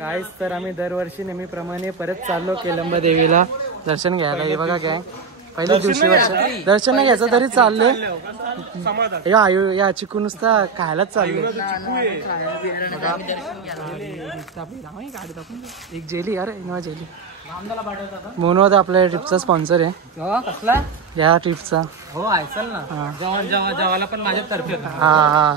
गाईस तर आम्ही दरवर्षी नेहमीप्रमाणे परत चाललो केलंबा देवीला दर्शन घ्यायला. हे बघा काय पहिल्या दिवशी दर्शन नाही घ्यायचं तरी चालले. या चिकू नुसता खायलाच चालले. एक जेली अरे इनोवा जेली मोनोद आपल्या ट्रिपचा स्पॉन्सर आहे या ट्रिपचा. हो ऐकल ना जेवायला पण माझ्या तर्फे. हा हा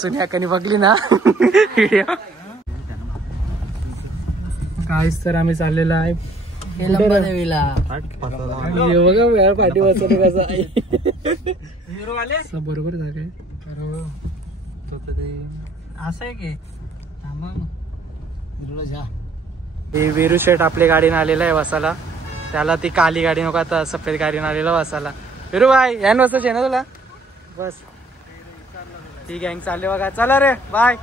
सुन्याकानी बघली ना व्हिडिओ. काहीच तर आम्ही चाललेला आहे देवीला. बघा पाठी वाचवलं कसं बरोबर झालंय. असं आहे की वीरू शेठ आपली गाडीने आलेला आहे वसाला. त्याला ती काली गाडी नको आता सफेद गाडीने आलेला वसाला. वीरू भाई यान वाजताच आहे ना तुला. बस ती गँग चालले बघा. चला रे बाय.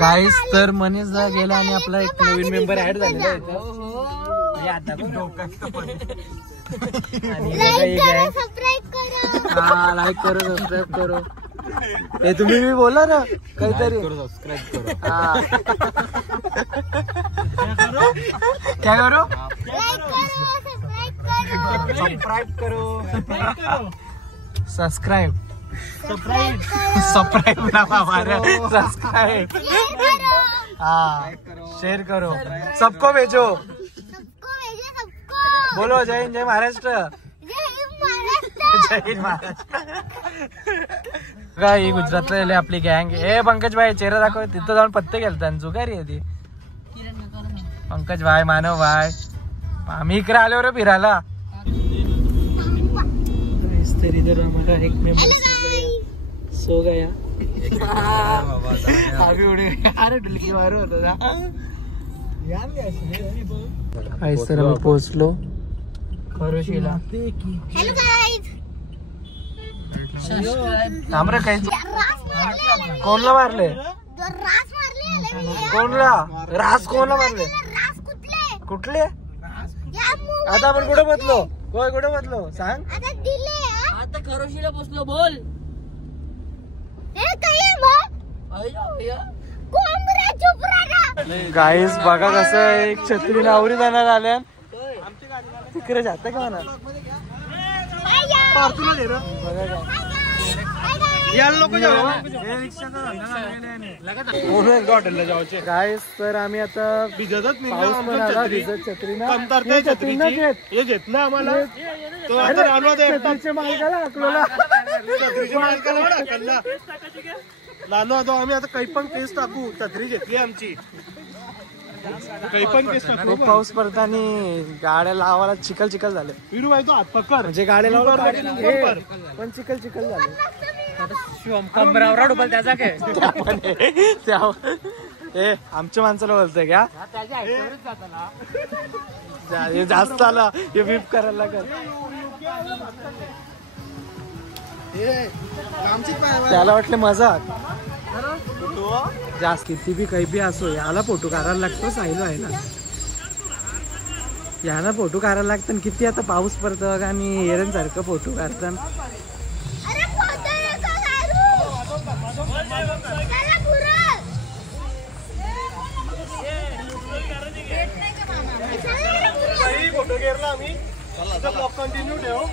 गाईस तर मनीष गेला आणि आपला एक नवीन मेंबर ऍड झालेला आहे. लाईक करो सबस्क्राईब करो. हे तुम्ही मी बोला ना काहीतरी क्या करो सबस्क्राईब करो सबस्क्राईब सब्सक्राइब ना हमारा सब्सक्राइब हाँ शेयर करो सबको भेजो बोलो जय हिंद जय महाराष्ट्र जय हिंद महाराष्ट्र. ही गुजरातला आपली गँग. हे पंकज भाई चेहरा दाखव. तिथं जाऊन पत्ते गेलतात जुगारी आहे ती. पंकज भाई मानव भाई आम्ही इकडे आलो रे फिरायला. तरी इधर हमारा एक मेंबर सो गया. अभी उड़े अरे डुलकी मारू होता था. गाइस तर आम्ही पोहोचलो खरोशीला. हेलो गाइस थांब रे काही कोणला मारले. कोणला रास कोणला मारले. कुठले आता आपण कुठे बसलो. कुठे बसलो सांग. आता खरोशीला बसलो बोल. गाईस बघा कसं एक छत्री नावरी जाणार आल्या. तिकडे जात का म्हणा गाईस तर आम्ही आता भिजत छत्रीने घेतलं आम्हाला मालकाला लालो आता आम्ही आता काही पण केस टाकू. छत्री घेतली आमची काही पण केस टाकू. पाऊस पडताना गाड्या लावायला चिखल चिखल झाले. विरू भाई तो हात पकड म्हणजे गाड्या लावला पण चिखल चिखल झाले. कंबरावर डुबल त्याचा काय हे आमच्या माणसाला बोलतोय का जास्त आला हे बीप करायला लागल. त्याला वाटलं मजा जास्त किती बी काही बी असो याला फोटो काढायला लागतो. साहिल आहे ना याला फोटो काढायला लागतं. किती आता पाऊस पडतो आणि हेरण सारखं फोटो काढतात.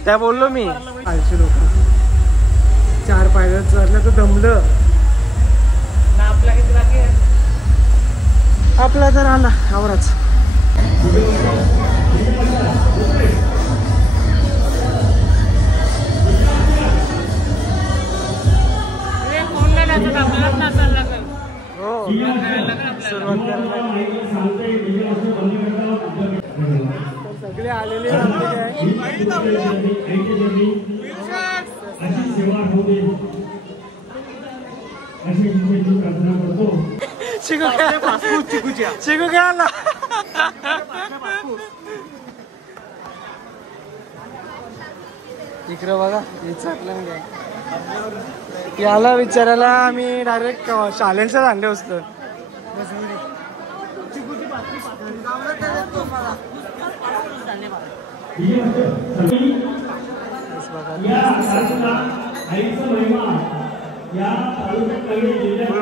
त्या बोललो मी खालचे लोक 4 पायऱ्या चढलं तर दमलं. आपला तर आला आवराच. हो सुरुवात सगळे आलेले चिकू काय आला. इकडं बघा विचारलं काय याला विचारायला आम्ही डायरेक्ट शालेंचं आणले असतं.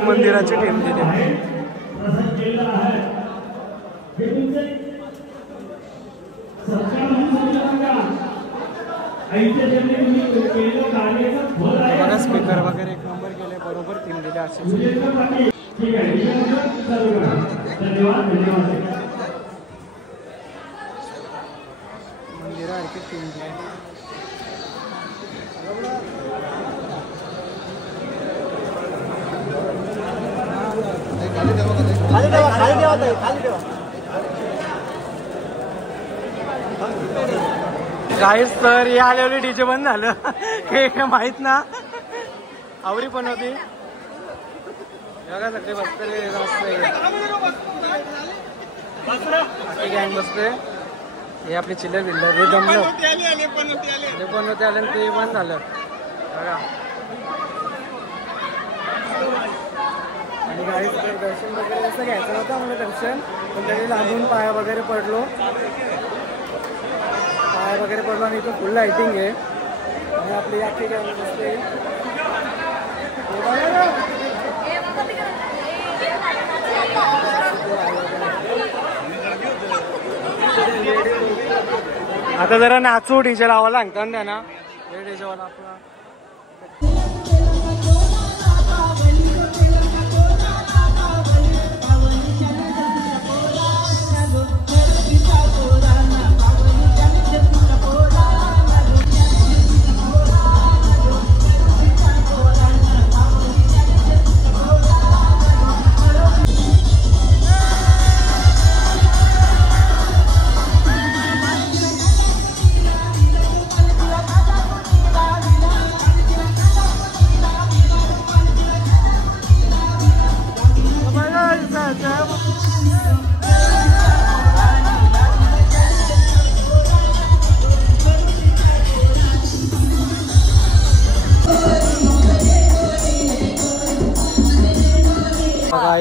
मंदिराची टीम दिली. बघा स्पीकर वगैरे एक नंबर केले बरोबर टीम दिले असे. मंदिरासारखी टीम दिली. गाईस तर या आल्यावर डीजे बंद झालं. हे माहित ना आवरी पण होती बघा सगळे बसते गँग बसते. हे आपले चिल्लर बिल्डर हे जमलं ते पण होते आले ते बंद झालं बघा. आणि गाईस तर दर्शन वगैरे असं घ्यायचं नव्हतं आम्हाला दर्शन पण तरी लागून पाया वगैरे पडलो आणि इथं फुल लाइटिंग आहे. आणि आपली अख्खी गँग बसते. आता जरा नाचू डीजे लावायला सांगतात ना त्यांना हे डीजेवाला आपला.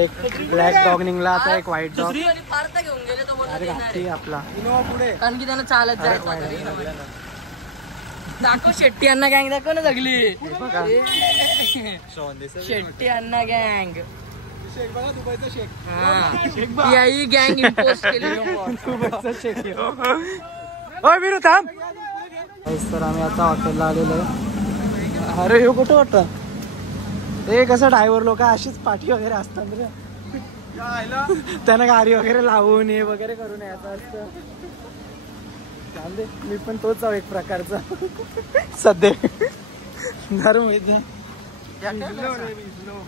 एक ब्लॅक डॉग निघला आता एक व्हाईट डॉग. आपला कारण की त्यांना चालत दाखव. शेट्टी अण्णा गँग दाखव ना सगळी. शेट्टी अण्णा गँग ही गँग इम्पोज केली. थांब. तर आम्ही आता हॉटेलला आलेलो आहे. अरे हे कुठं वाटतं ते कसं ड्रायव्हर लोक अशीच पाठी वगैरे असतात रे. त्यांना गाडी वगैरे लावून हे वगैरे करून यायचं असतं. मी पण तोच आहो एक प्रकारचा सध्या दारू माहिती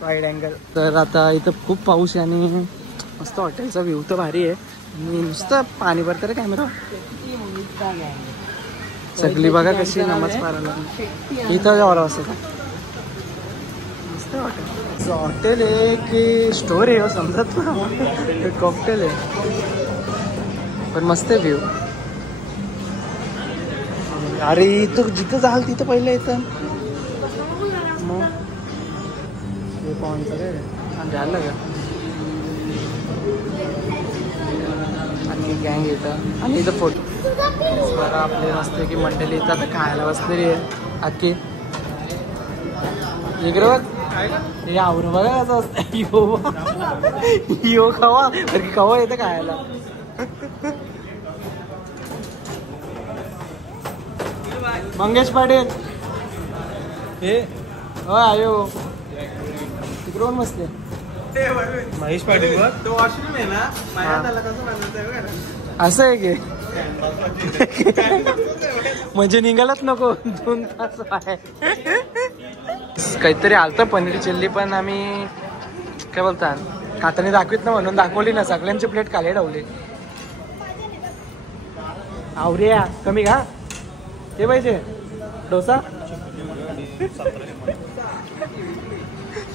वाईड अँगल. तर आता इथं खूप पाऊस आहे आणि मस्त हॉटेलचा व्ह्यू तर भारी आहे. आणि नुसतं पाणी भरतं रे कॅमेरा. सगळी बघा कशी नमाज पारायला इथं जावं असं. हॉटेल आहे की स्टोर आहे समजत ना. कॉकटेल आहे पण मस्त व्ह्यू. अरे इथं जिथं जाल तिथं पहिलं येतं मग हे पाहून रे झालं का. आणि गँग येतं आणि इथं फोटो बरं आपले मस्त की मंडळी इथं आता खायला बसलेली आहे अख्खी. इकडे बघ हे आवर बघा असं असतं. यो खवा खवा येतं खायला. मंगेश पाटील हे आयो तिकडून मस्त. महेश पाटील तो वॉशरूम आहे ना असं आहे की म्हणजे निघालच नको 2 तास आहे. काहीतरी आलतं पनीर चिल्ली पण आम्ही काय बोलतात खाताने दाखवित ना म्हणून दाखवली ना. सगळ्यांची प्लेट खाली ठेवली. आवऱ्या कमी का ते पाहिजे डोसा.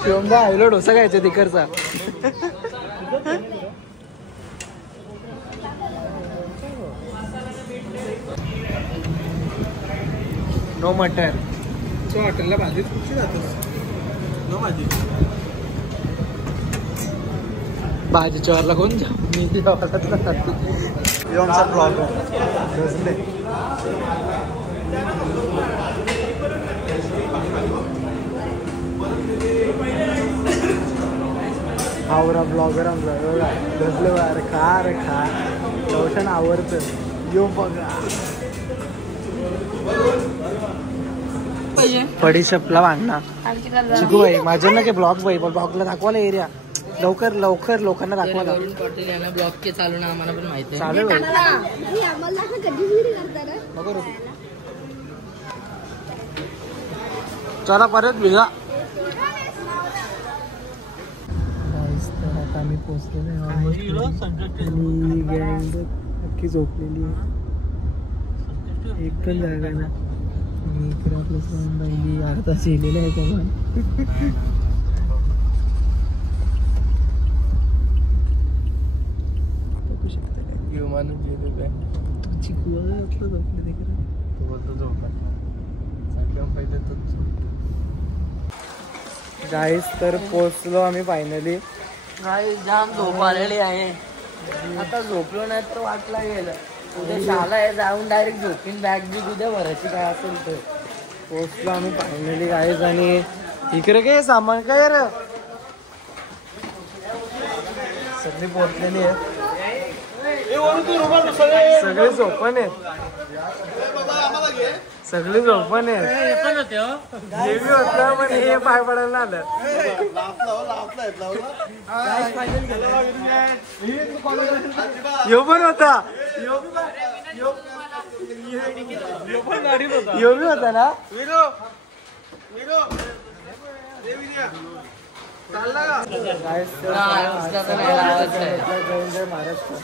शिवमदा आयलो डोसा खायचा तिकडचा. नो मटर. तो हॉटेलला भाजीत कुठची जातो? नो भाजी. भाजी चोरला कोण जा मी आमचा ब्लॉग आवरा ब्लॉगर आमचा बसले बाहेर खा रे खा रोशन आवडतं यो बघा बडीशेपला बांधणार चिकू भाई माझ्या ना काय ब्लॉग भाई ब्लॉगला दाखवायला एरिया लवकर लवकर लोकांना दाखवायला ब्लॉग के चालू ना आम्हाला पण माहिती चालेल चला परत भिगा. आता आम्ही पोहोचलेलो आहे गँग अख्खी झोपलेली आहे एक पण जागा ना आणि इकडे आपलं सण राहिली अर्धा लिहिलेलं आहे का बघू शकता काय माणूस लिहिलेलं आहे तुझी कुवा झोपले गाईस तर पोहोचलो आम्ही फायनली. जाम झोप आलेली आहे आता झोपलो नाही तर वाट लागेल उद्या शाळा आहे जाऊन डायरेक्ट झोपीन बॅग बी उद्या भरायची काय असेल तर. पोहोचलो आम्ही फायनली गाईस आणि इकडे काय सामान काय रे सगळी पोहोचलेली आहे सगळे झोपण आहेत सगळे झोपण आहेत देवी होतं पण हे पाय पडायला आलं यो पण होता यो बी होता ना महाराष्ट्र